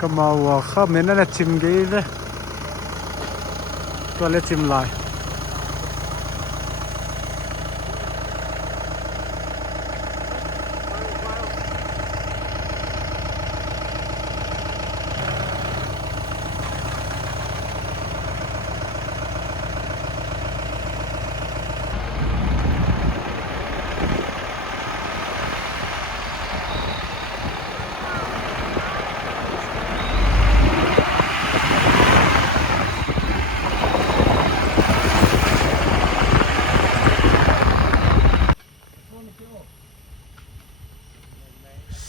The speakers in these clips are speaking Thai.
ก็มาว่าข้าเมนั่นแหละชิมกี่เลยตัวเล็กชิมลาย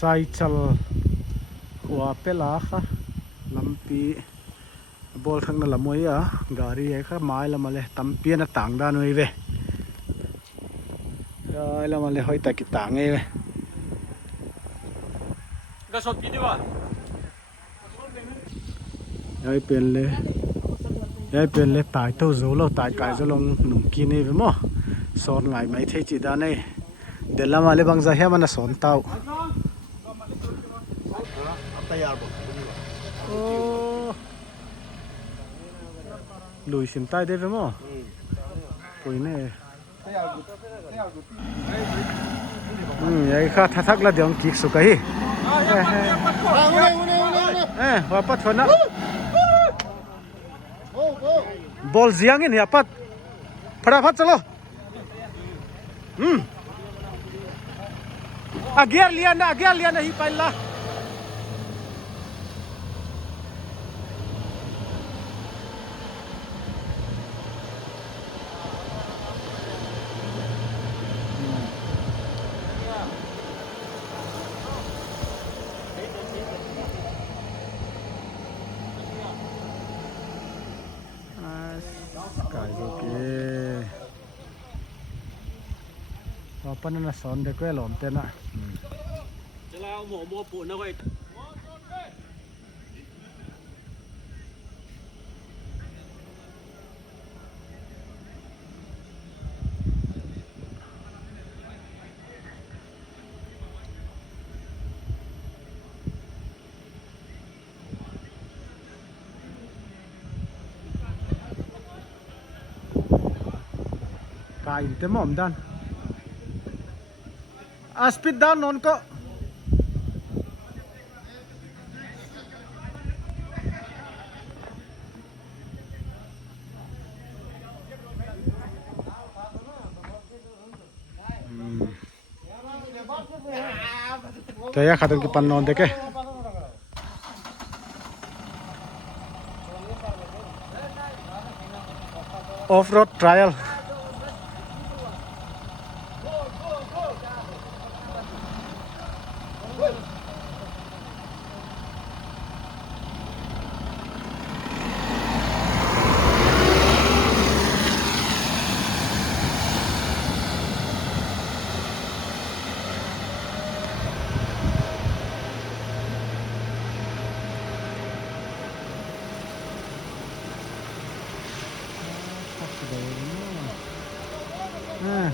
ไซชัลหัวเปล่าค่ะลำปีบอลข้างนั้นละมวยอ่ะการีไอ้ค่ะไม้ละมาเลยตั้มเปียนต่างด้านนู้นเว้ยละมาเลยห้อยตะกิต่างไงเว้ยก็ชดกินดีวะย้ายเป็นเลยตายเท่าโจเราตายกายจะลงหนุ่มกินนี่เว้ยมั้งสอนไงไม่เท่จีด้านนี้เดี๋ยวละมาเลยบางใจให้มันสอนเต้าโอ้ลุยสิมใต้ได้ไหมมั้งปุยเนี่ยยัยข้าทักละเดี๋ยวกิกสุกัยว่าปัดฟันนะบอลเสียงเงี้ยปัดพระพัดचलो agiar lian nahi paila guys okay apa na son de ko lom te na jala mo pu na ko kain te mom dan speed down non ko Kaya khatam ki pan non deke off road trial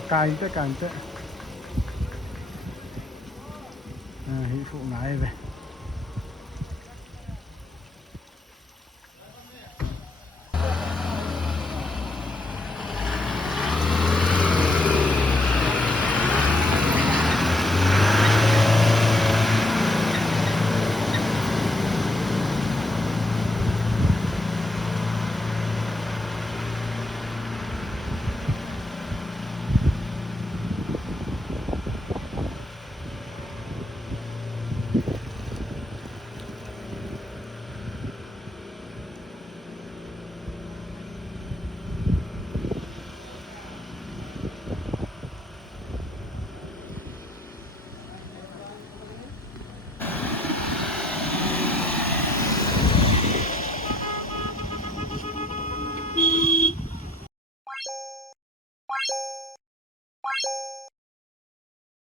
cài chứ hi phụ ngại về